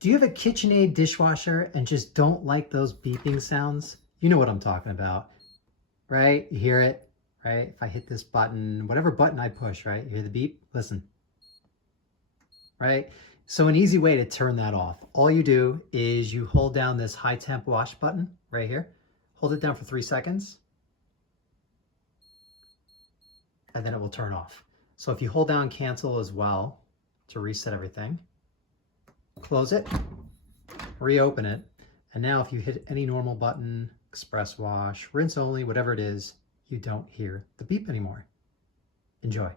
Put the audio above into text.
Do you have a KitchenAid dishwasher and just don't like those beeping sounds? You know what I'm talking about, right? You hear it, right? If I hit this button, whatever button I push, right? You hear the beep? Listen, right? So an easy way to turn that off, all you do is you hold down this high temp wash button right here. Hold it down for 3 seconds, and then it will turn off. So if you hold down cancel as well to reset everything, close it, reopen it, and now if you hit any normal button, express wash, rinse only, whatever it is, you don't hear the beep anymore. Enjoy.